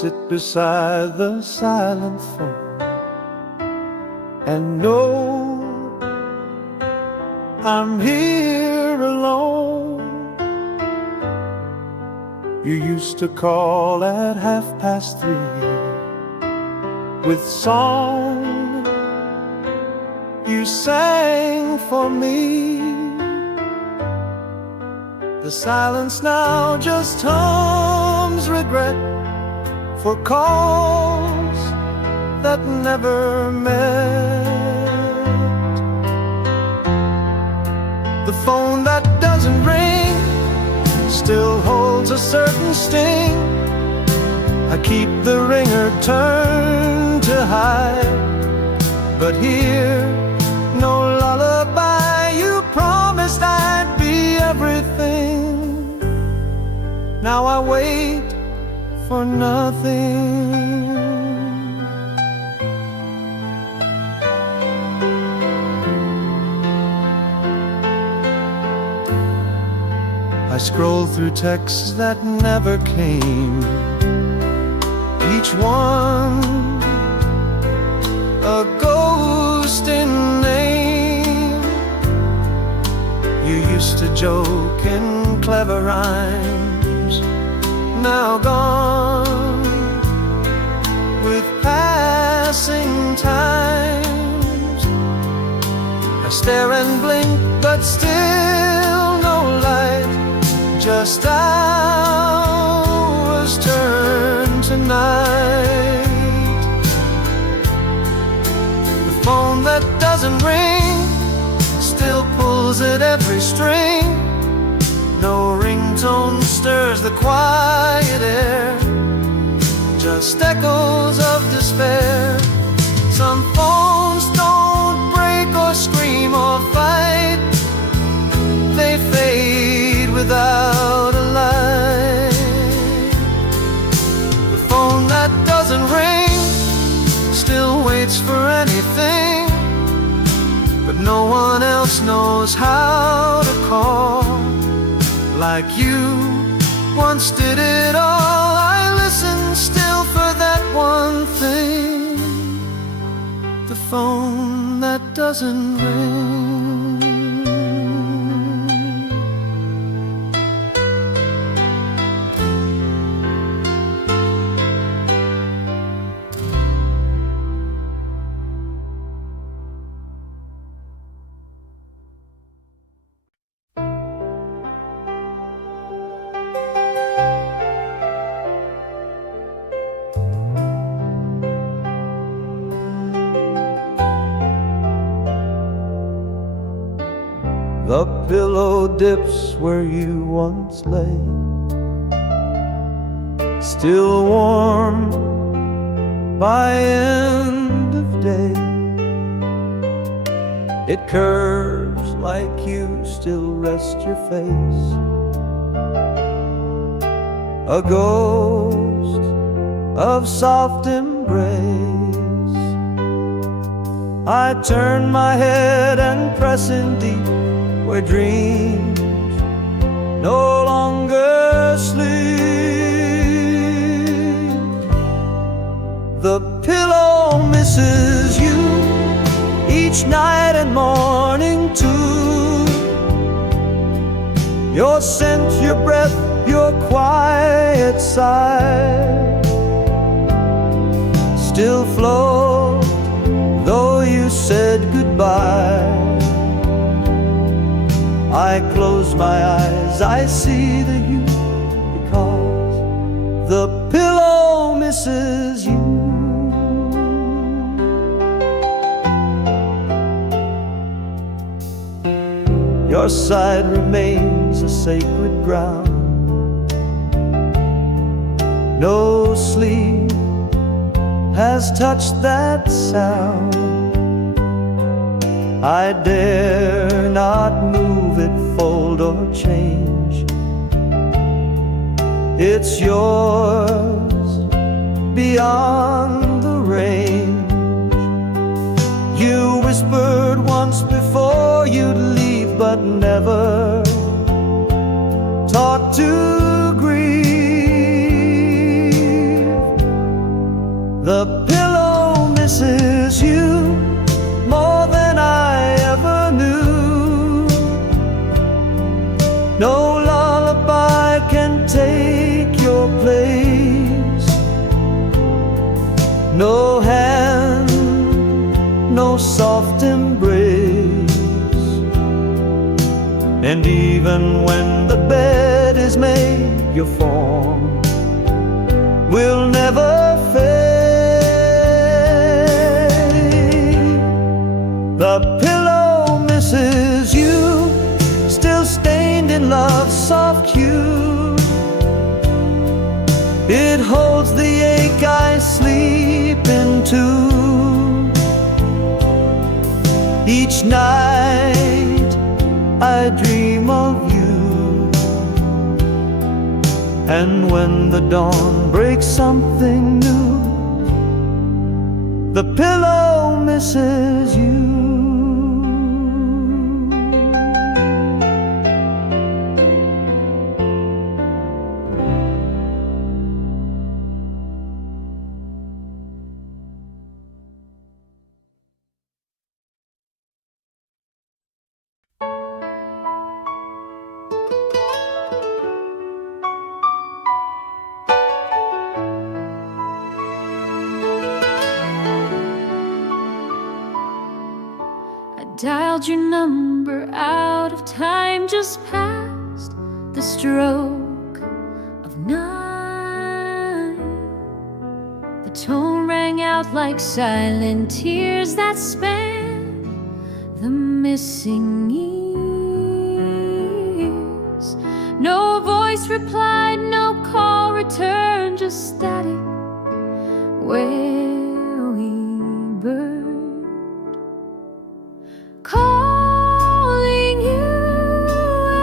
sit beside the silent phone and know I'm here alone. You used to call at 3:30 with song you sang for me. The silence now just hums regret for calls that never met. The phone that doesn't ring still holds a certain sting. I keep the ringer turned to hide, but here, no lullaby. You promised I'd be everything. Now I wait for nothing. I scroll through texts that never came, each one a ghost in name. You used to joke in clever rhymes, now gone with passing times. I stare and blink, but still no light, just hours turn to night. The phone that doesn't ring still pulls at every string. No ringtone stirs the quiet air, just echoes of despair. Some phones don't break or scream or fight, they fade without a light. The phone that doesn't ring still waits for anything, but no one else knows how to call like you once did it all. I listen still for that one thing, the phone that doesn't ring. The pillow dips where you once lay, still warm by end of day. It curves like you still rest your face, a ghost of soft embrace. I turn my head and press in deep where dreams no longer sleep. The pillow misses you each night and morning too. Your scent, your breath, your quiet sigh still float, though you said goodbye. I close my eyes, I see the you, because the pillow misses you. Your side remains a sacred ground. No sleep has touched that sound. I dare not move it, fold or change. It's yours beyond the range. You whispered once before you'd leave, but never taught to grieve. soft embrace. And even when the bed is made, your form will never fade. The pillow misses you, still stained in love's soft hue. It holds the ache I sleep into. Each night I dream of you, and when the dawn breaks something new, the pillow misses you. Dialed your number out of time, just past the stroke of 9. The tone rang out like silent tears that span the missing years. No voice replied, no call returned, just static where we burned. Calling you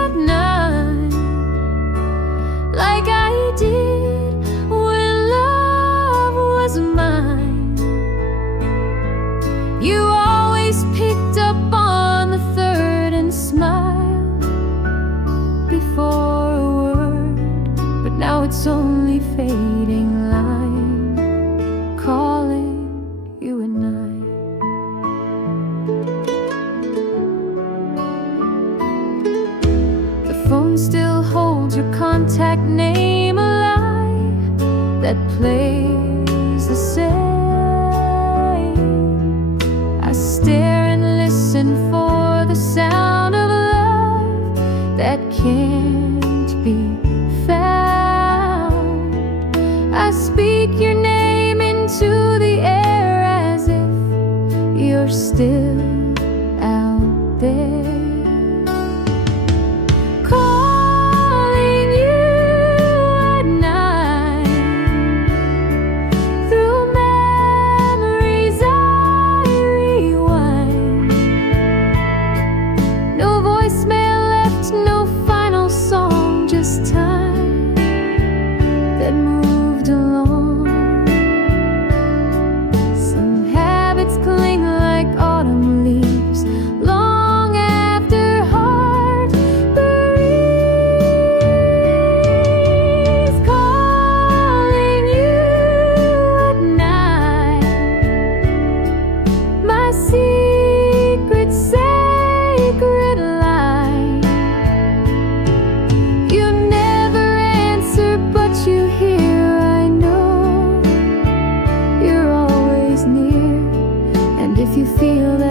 at night, like I did when love was mine. You always picked up on the third and smiled before a word, but now it's only fading line, calling you at night. Phone still holds your contact name alive, that plays the same. I stare and listen for the sound of love that can't be found. I speak your name into the air as if you're still out there.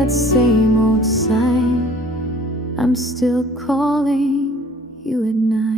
Same old sign, I'm still calling you at night.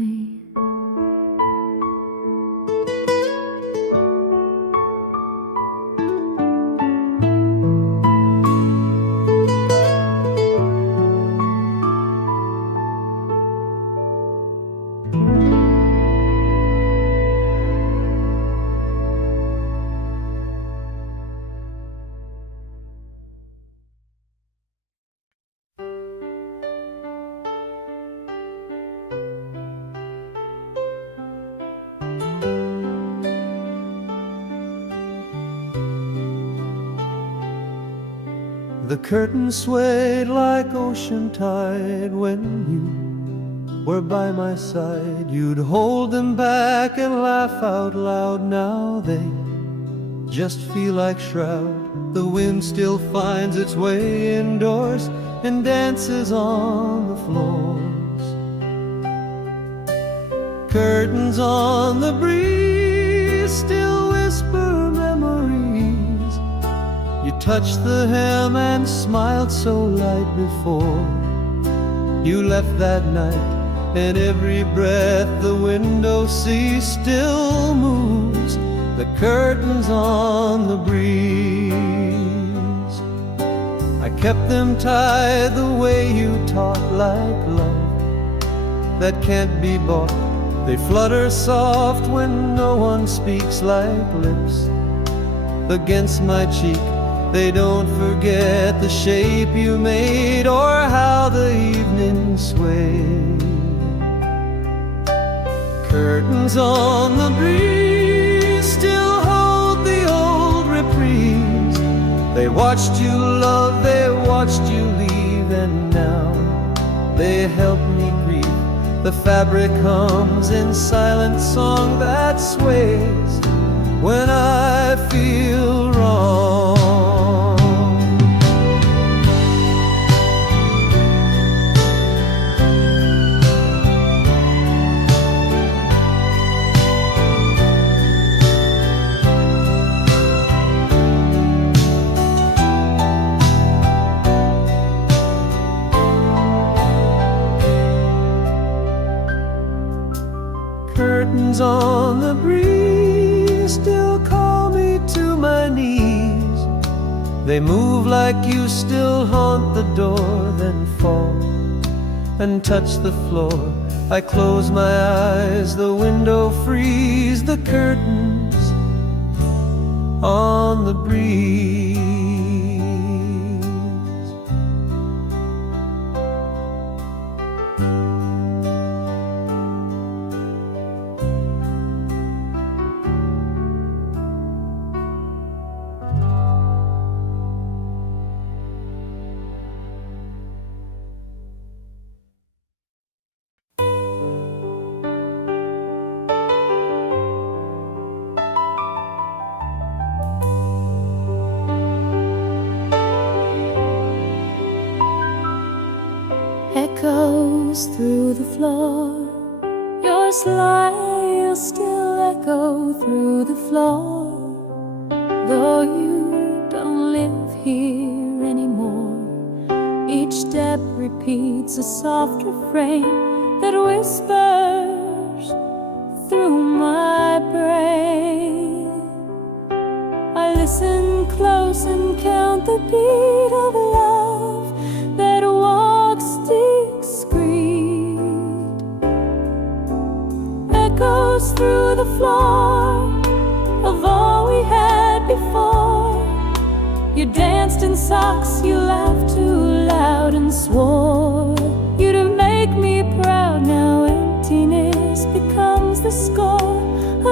The curtain swayed like ocean tide when you were by my side. You'd hold them back and laugh out loud. Now they just feel like shroud. The wind still finds its way indoors and dances on the floors. Curtains on the breeze still whisper memories. You touched the hem and smiled so light before you left that night, and every breath the window seat still moves, the curtains on the breeze. I kept them tied the way you taught, like love that can't be bought. They flutter soft when no one speaks, like lips against my cheek. They don't forget the shape you made or how the evening swayed. Curtains on the breeze still hold the old reprise. They watched you love, they watched you leave, and now they help me grieve. The fabric hums in silent song that sways when I feel wrong. Curtains on the breeze still call me to my knees. They move like you still haunt the door, then fall and touch the floor. I close my eyes, the window frees, the curtains on the breeze. Echoes through the floor, your smile still echo through the floor. Though you don't live here anymore, each step repeats a soft refrain that whispers through my brain. I listen close and count the beat of love that walks discreet. Echoes through the floor of all we had before. You danced in socks, you laughed too loud and swore you'd make me proud. Now emptiness becomes the score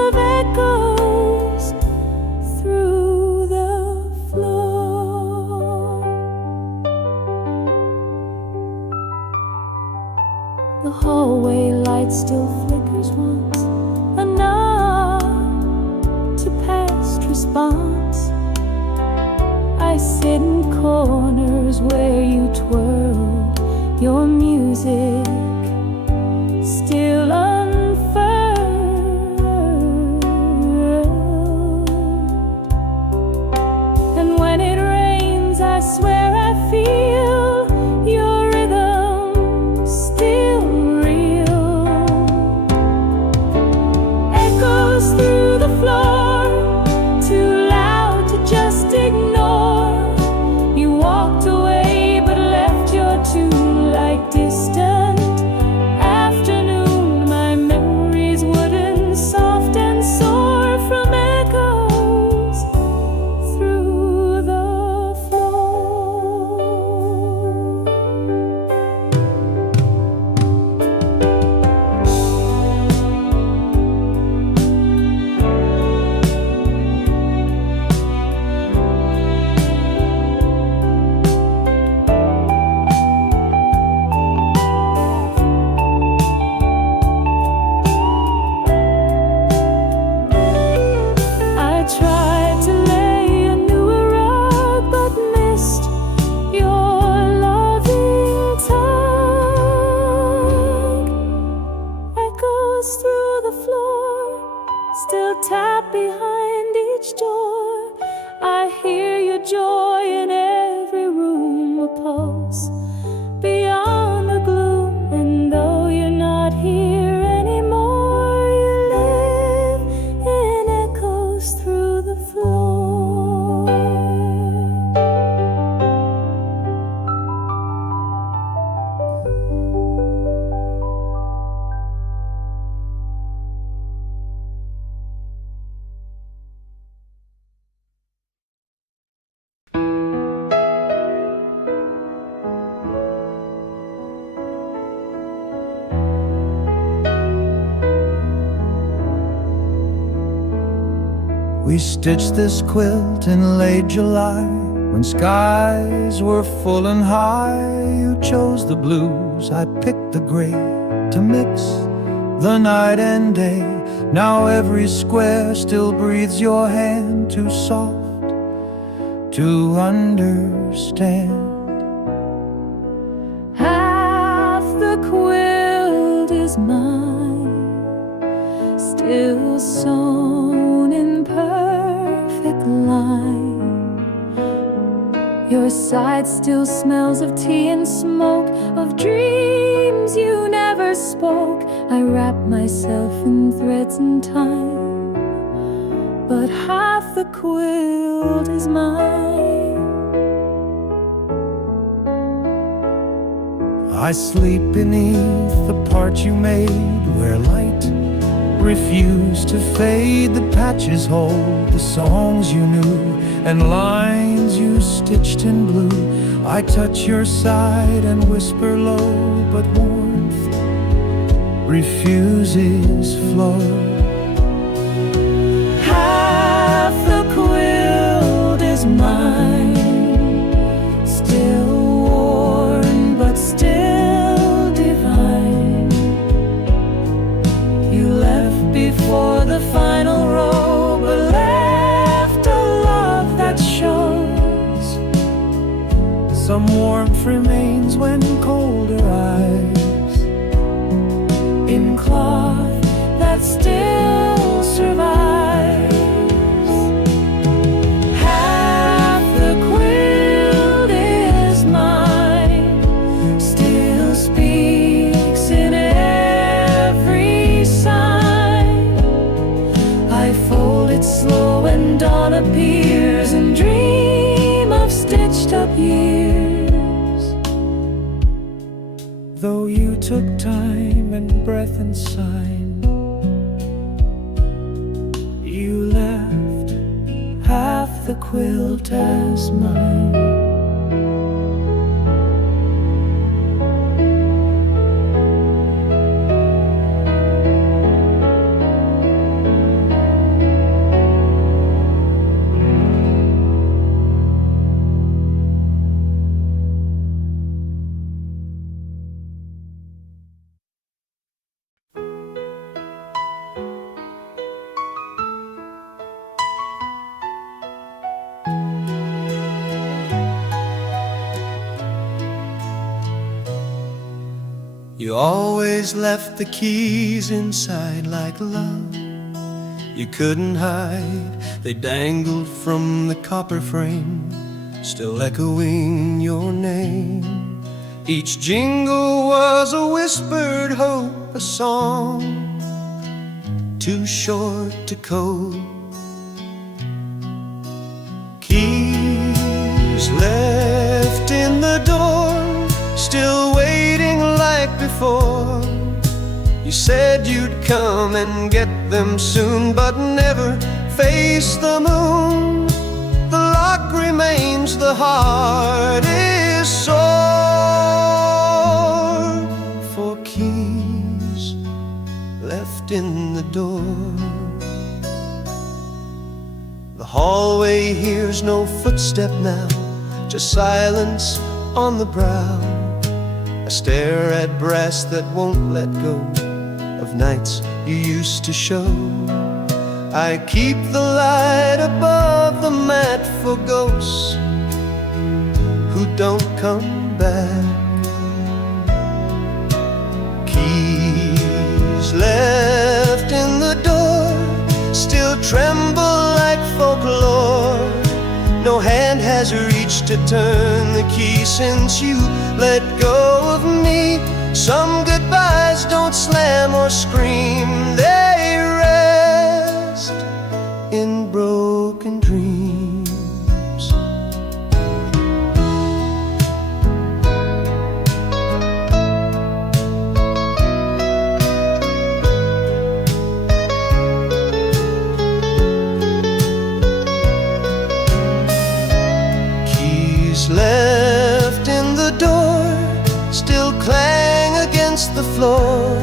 of echoes through the floor. The hallway light still flickers once, a nod to past response. I sit in corners where you twirled your music, still unfurled. And when it rains, I swear I feel your rhythm still real. Echoes through the floor, too loud to just ignore. You We stitched this quilt in late July, when skies were full and high. You chose the blues, I picked the gray, to mix the night and day. Now every square still breathes your hand, too soft to understand. Half the quilt is mine, still sewn in perfect line. Your side still smells of tea and smoke, of dreams you never spoke. I wrap myself in threads and time, but half the quilt is mine. I sleep beneath the part you made, where light refused to fade. The patches hold the songs you knew, and lines you stitched in blue. I touch your side and whisper low, but warmth refuses flow. Half the quilt is mine, still worn but still divine. You left before the final row, but left a love that shows. Some warmth remains when colder eyes, in cloth that still survives. Half the quilt is mine, still speaks in every sign. I fold it slow and dawn appears, and dream of stitched up years. though you took time and breath and sign. You left half the quilt as mine. You always left the keys inside like love you couldn't hide. They dangled from the copper frame, still echoing your name. Each jingle was a whispered hope, a song too short to code. Keys left in the door, still waiting like before. You said you'd come and get them soon, but never face the moon. The lock remains, the heart is sore for keys left in the door. The hallway hears no footstep now, just silence on the brow. I stare at brass that won't let go of nights you used to show. I keep the light above the mat for ghosts who don't come back. Keys left in the door still tremble like folklore. No hand has reached to turn the key since you let go of me. Some goodbyes don't slam or scream, they rest in broken dreams. Left in the door still clang against the floor,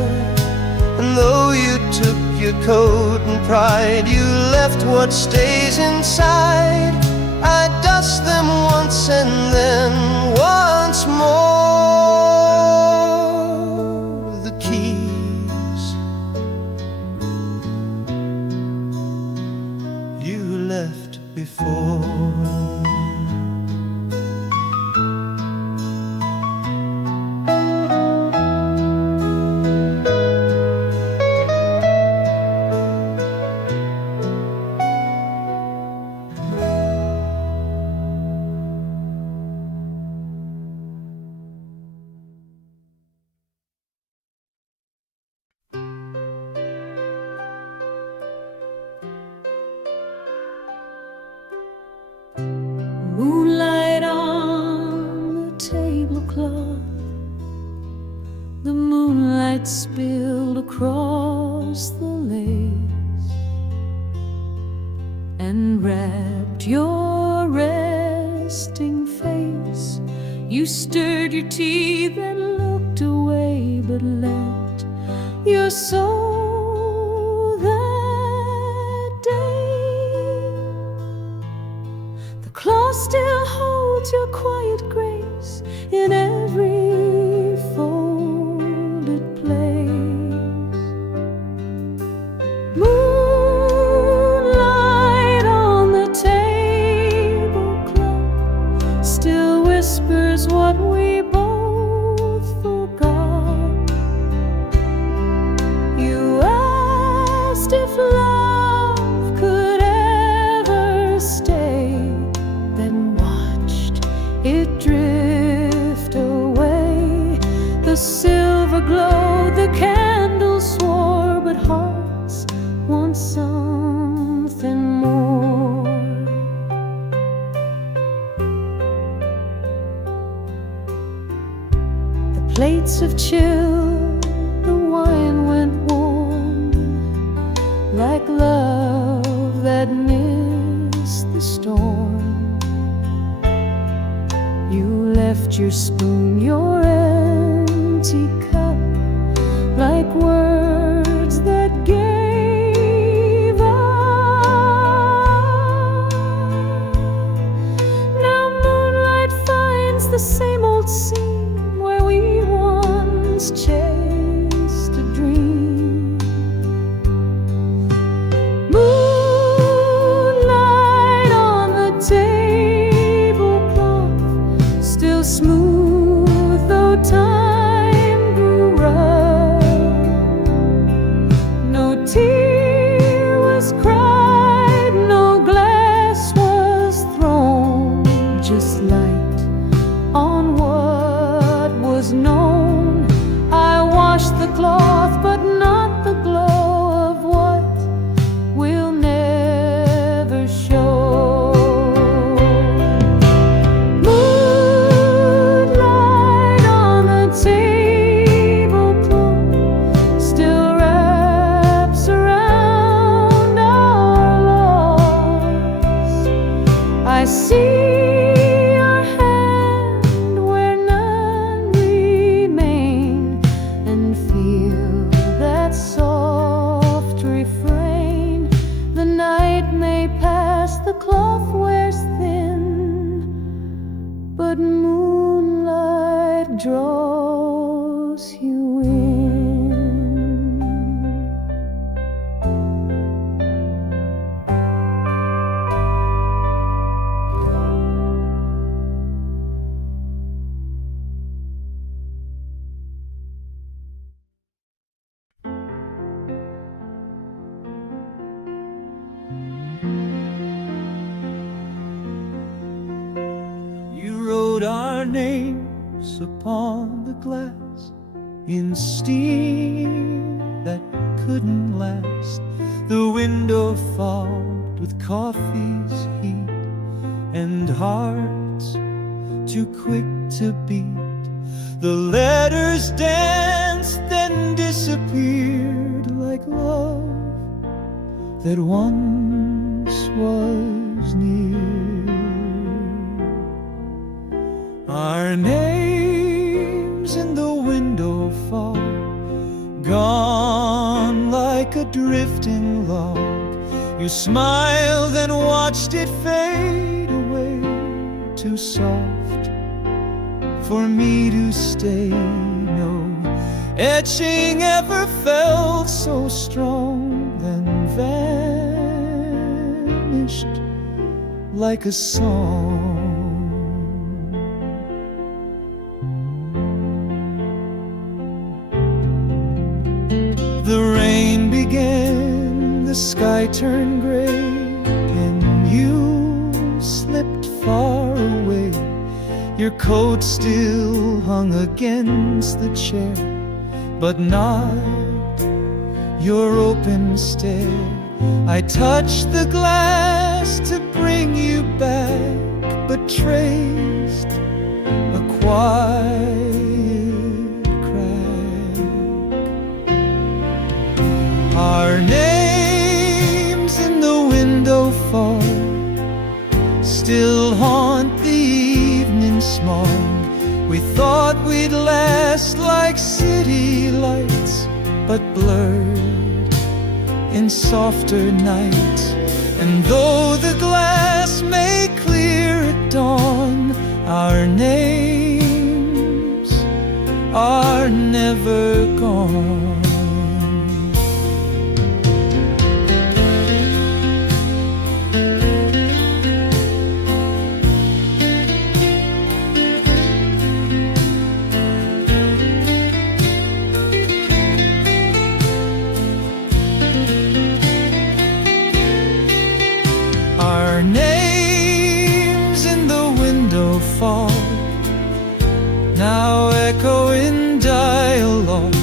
and though you took your coat and pride, you left what stays inside. I dust them once and then once more. The keys you left before. Moonlight on the tablecloth, the moonlight spilled across the lace and wrapped your resting face. You stirred your tea, then looked away, but left your soul that day. The cloth still holds your quiet grace in every folded place. Moonlight on the tablecloth still whispers what we both forgot. You asked if love could ever stay, then watched it drift away. The silver glow, the candles swore, but hearts want something more. The plates have chilled, the wine went warm, like love that missed the storm. You left your spoon, your empty cup, like words that gave up. Now moonlight finds the same old scene where we once chased a dream. Moonlight on the tablecloth, still smooth though time grew rough. No tear was cried, no glass was thrown, just light on what was known. I washed the cloth, but not the glow of what will never show. Moonlight on the tablecloth still wraps around our loss. I see your hand where none remain, and feel that soft refrain. The night may pass, the cloth wears thin, but moonlight draws you in. You wrote our names upon the glass in steam that couldn't last. The window fogged with coffee's heat and hearts too quick to beat. The letters danced, then disappeared like love that once was near. Our names in the window fall, gone like like a drifting log. You smiled and watched it fade away, too soft for me to stay. No etching ever felt so strong, then vanished like a song. The rain began, the sky turned gray, and you slipped far away. Your coat still hung against the chair, but not your open stare. I touched the glass to bring you back, but traced a quiet crack. Our names in the window far still haunt the evening smog. We thought we'd last like city lights, but blurred in softer night. And though the glass may clear at dawn, our names are never gone. Our names in the window fall, now echo in dialogue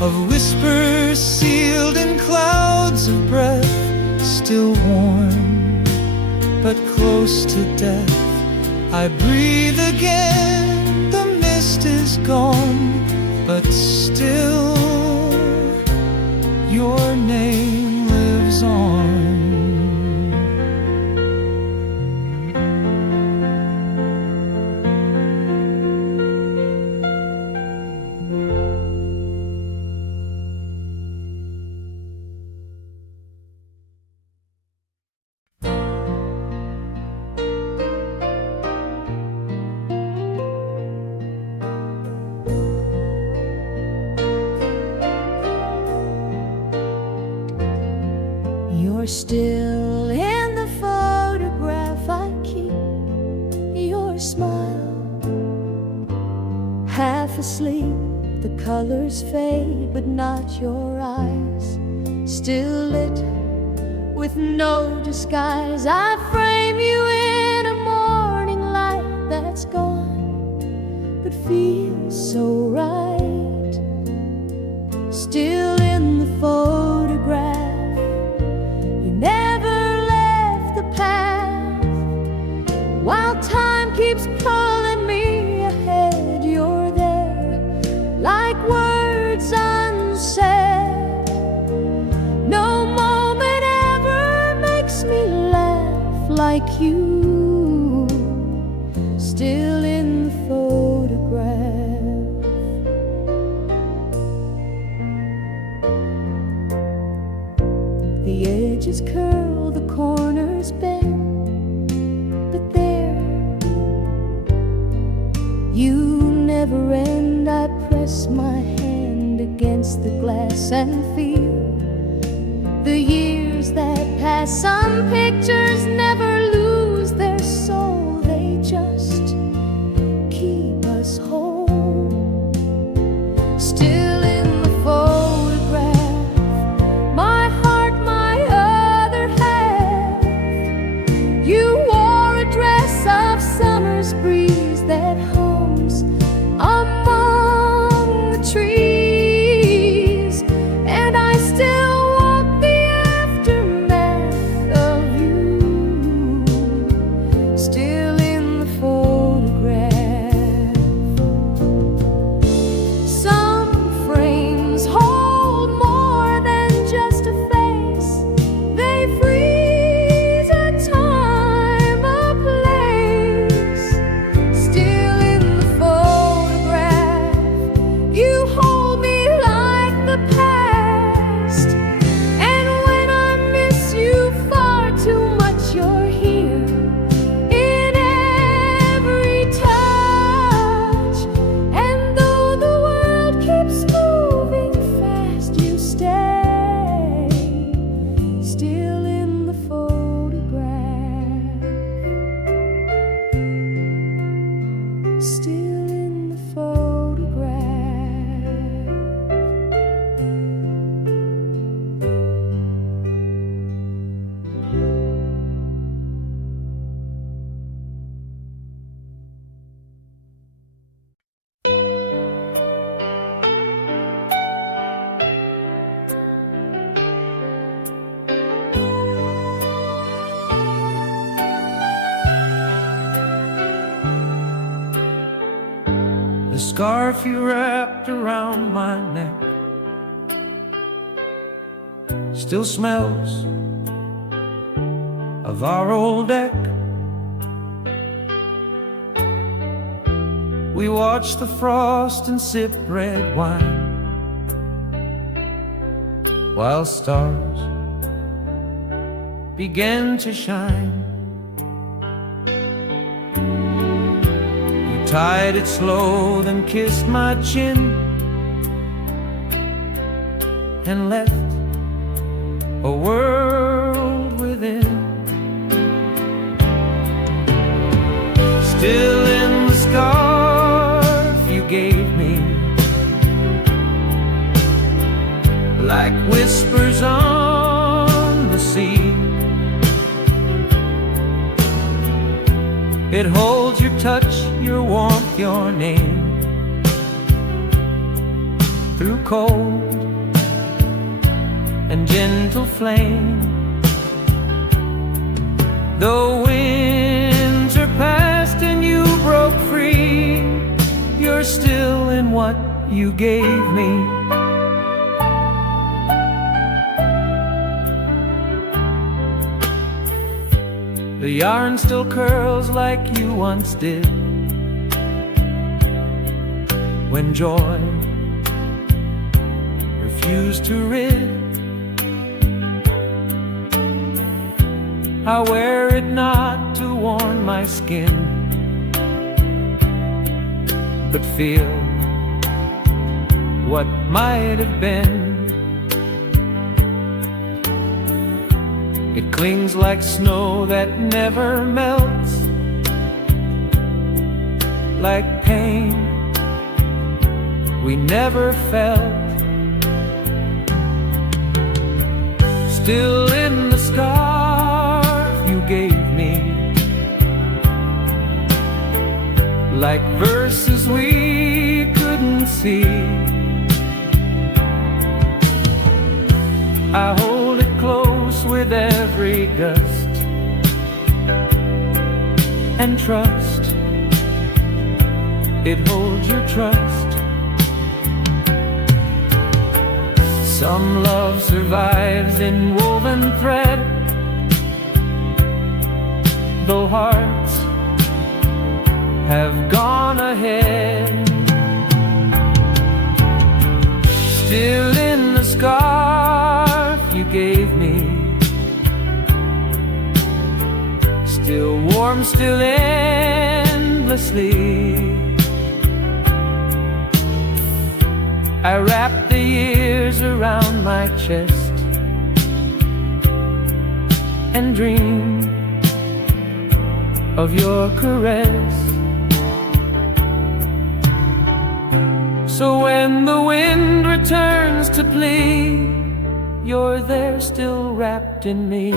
of whispers sealed in clouds of breath, still warm but close to death. I breathe again, the mist is gone, but still your name lives on. You're still in the photograph I keep. Your smile, half asleep, the colors fade, but not your eyes. Still lit with no disguise, I frame you in a morning light that's gone, but feels so right. Still in the photograph, never left the path. While time keeps pulling me ahead, you're there like words unsaid. No moment ever makes me laugh like you. Still in the photograph. The edges curl, the corners bend, but there you never end. I press my hand against the glass and feel the years that pass. Some pictures never lose their soul, they just keep us whole. Still in the photograph, my heart, my other half. You wore a dress of summer's breeze that hums among the trees, and I still walk the aftermath of you. still in the photograph. The scarf you wrapped around my neck still smells of our old deck. We watch the frost and sip red wine while stars began to shine. Tied it slow, then kissed my chin and left a world within. Still in the scarf you gave me, like whispers on the sea. It holds your touch, your warmth, your name through cold and gentle flame. The winter passed and you broke free, you're still in what you gave me. The yarn still curls like you once did, when joy refused to rid. I wear it not to warm my skin, but feel what might have been. It clings like snow that never melts, like pain we never felt. Still in the scarf you gave me, like verses we couldn't see. I hold it close with every gust and trust it holds your trust. Some love survives in woven thread, though hearts have gone ahead. Still in the scarf you gave me, still warm, still endlessly. I wrap the years around my chest and dream of your caress. So when the wind returns to plea, you're there still wrapped in me.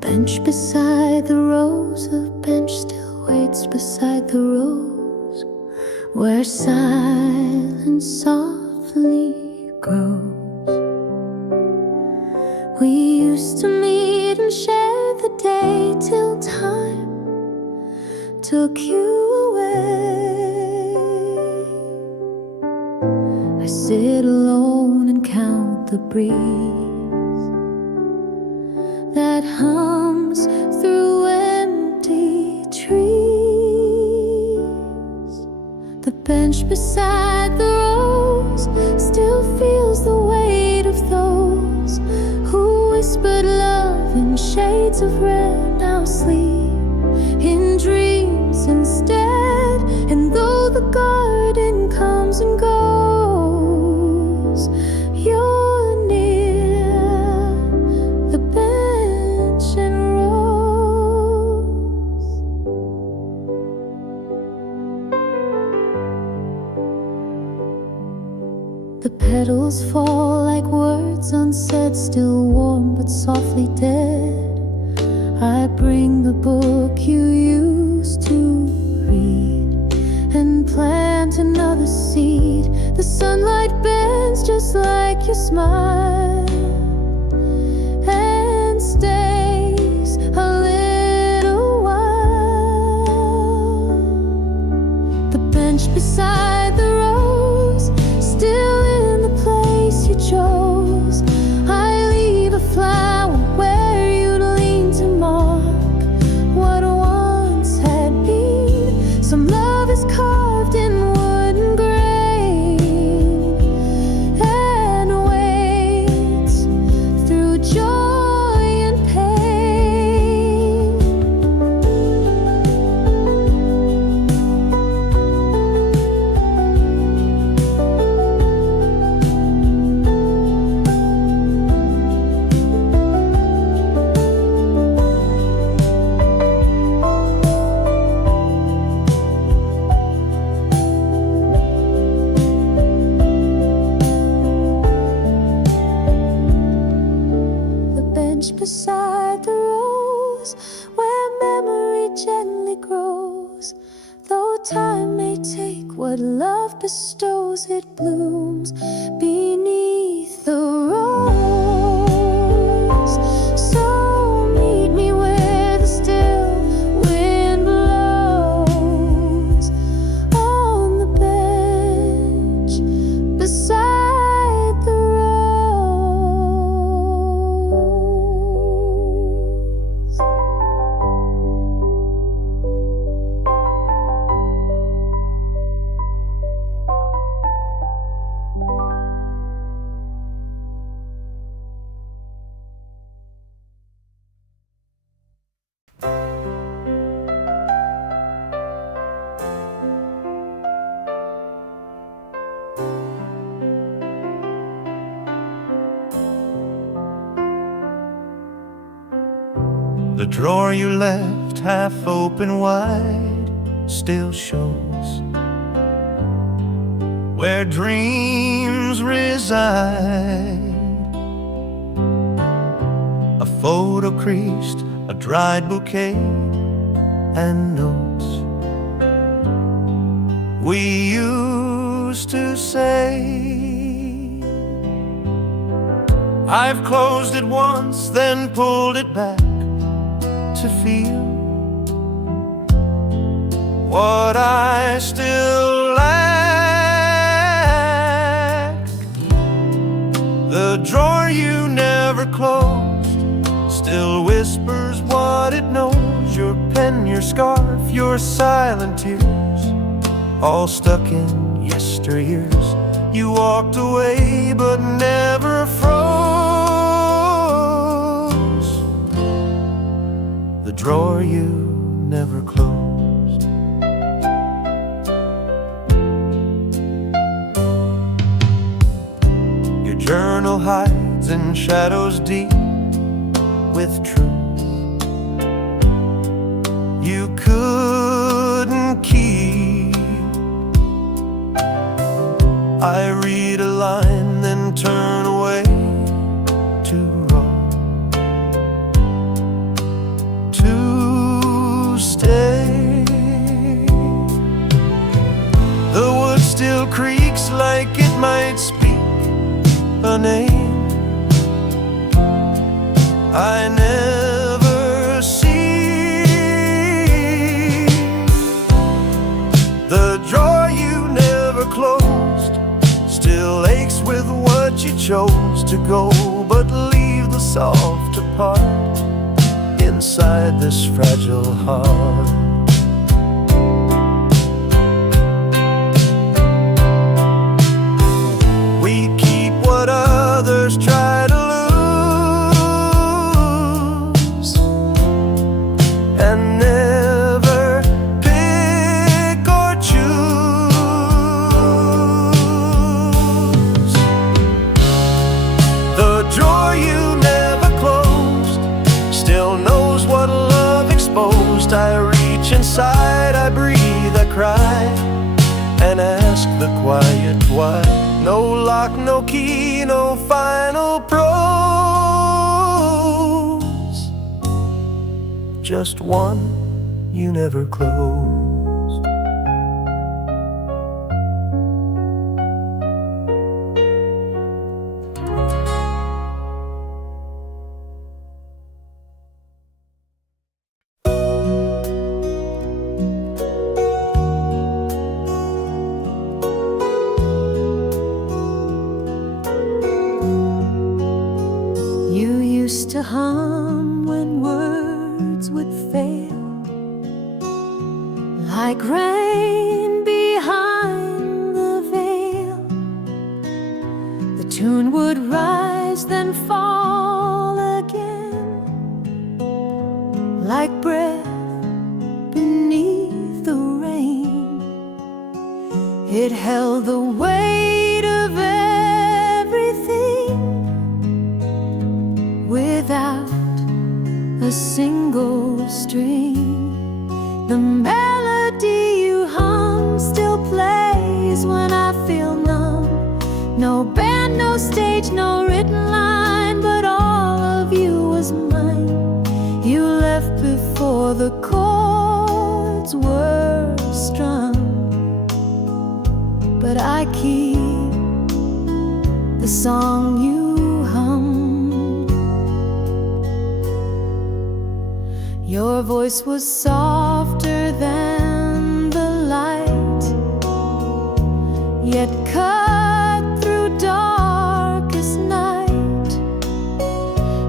Bench beside the rose, a bench still waits beside the rose, where silence softly grows. We used to meet and share the day till time took you away. I sit alone and count the breeze that hums through empty trees. The bench bench beside the rose still feels the weight of those who whispered love in shades of red. Now sleep in dreams instead, and though the garden comes and goes, you're near the bench and rose. The petals fall like words unsaid, still warm but softly dead. I bring the book you used to read and plant another seed. The sunlight bends just like your smile and stays a little while. The bench beside the rose, still in the place you chose. I leave a flower where you'd lean to mark what once had been. Some love is carved in wood and grain and waits through joy and pain. The bench beside the rose, where memory gently grows. Though time may take what love bestows, it blooms beneath the rose. So meet me where the still wind blows, on the bench beside the rose. The drawer you left half open wide still shows where dreams reside. A photo creased, a dried bouquet, and notes we used to say. I've closed it once, then pulled it back to feel what I still lack. The drawer you never closed still whispers what it knows. Your pen, your scarf, your silent tears, all stuck in yesteryears. You walked away but never froze. The drawer you never closed. Your journal hides in shadows deep with truth you couldn't keep. I read a line, then turn away to roll, to stay. The wood still creaks like it might speak a name I never see. The drawer you never closed still aches with what you chose to go, but leave the soft part inside this fragile heart. kept wide. No lock, no key, no final prose. Just one you never closed. Used to hum when words would fail, like rain behind the veil. The tune would rise, then fall again, like breath beneath the rain. It held the weight of everything without a single string. The melody you hum still plays when I feel numb. No band, no stage, no written line, but all of you was mine. You left before the chords were strung, but I keep the song you hum. Your voice was softer than the light, yet cut through darkest night.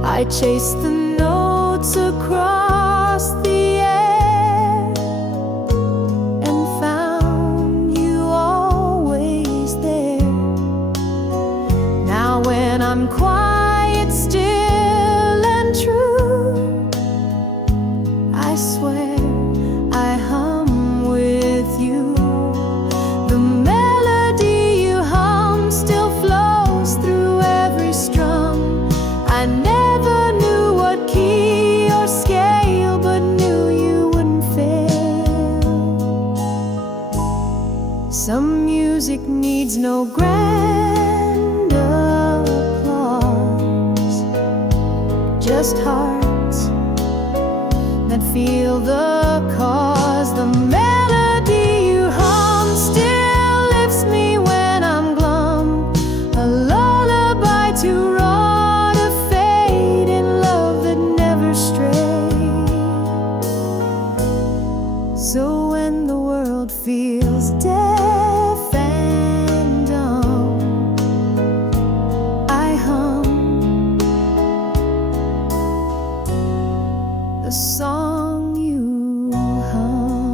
I chased the notes across the air and found you always there. Now when I'm quiet, still and true, I swear I hum with you. The melody you hum still flows through every strum. I never knew what key or scale, but knew you wouldn't fail. Some music needs no grand applause, just hearts that feel the cause. The melody you hum still lifts me when I'm glum, a lullaby too raw to fade in love that never strayed. So when the world feels deaf and dumb, I hum the song you hummed.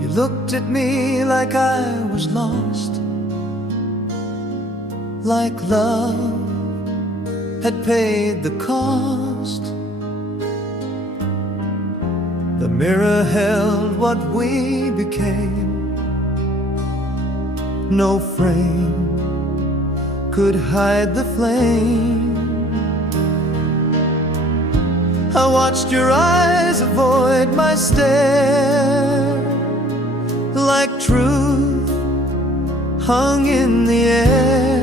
You looked at me like I was lost, like love had paid the cost. The mirror held what we became. No frame could hide the flame. I watched your eyes avoid my stare, like truth hung in the air.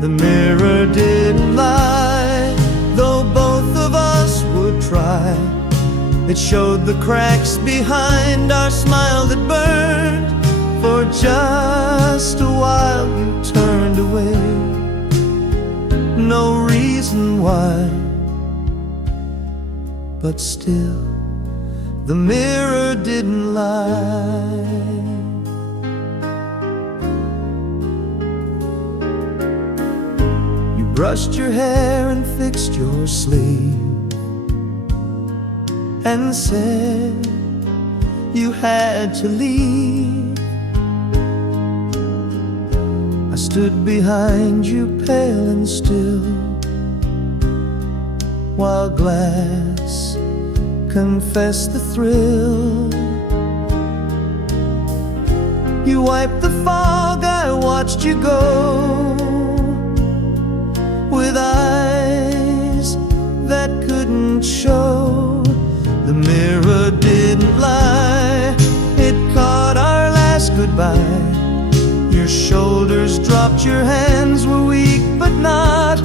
The mirror didn't lie, though both of us would try. It showed the cracks behind our smile that burned. For just a while you turned away, no reason why, but still the mirror didn't lie. You brushed your hair and fixed your sleeve and said you had to leave. I stood behind you, pale and still, while glass confessed the thrill. You wiped the fog, I watched you go, with eyes that couldn't show. The mirror didn't lie, it caught our last goodbye. Your shoulders dropped, your hands were weak, but not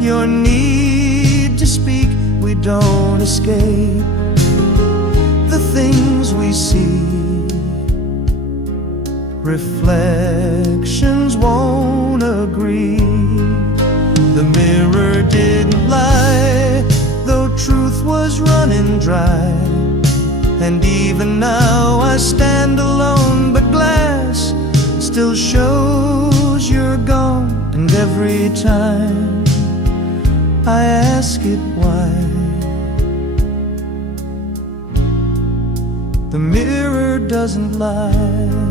your need to speak. We don't escape the things we see. Reflections won't agree. The mirror didn't lie, though truth was running dry. And even now I stand alone, but glass still shows you're gone. And every time I ask it why, the mirror doesn't lie.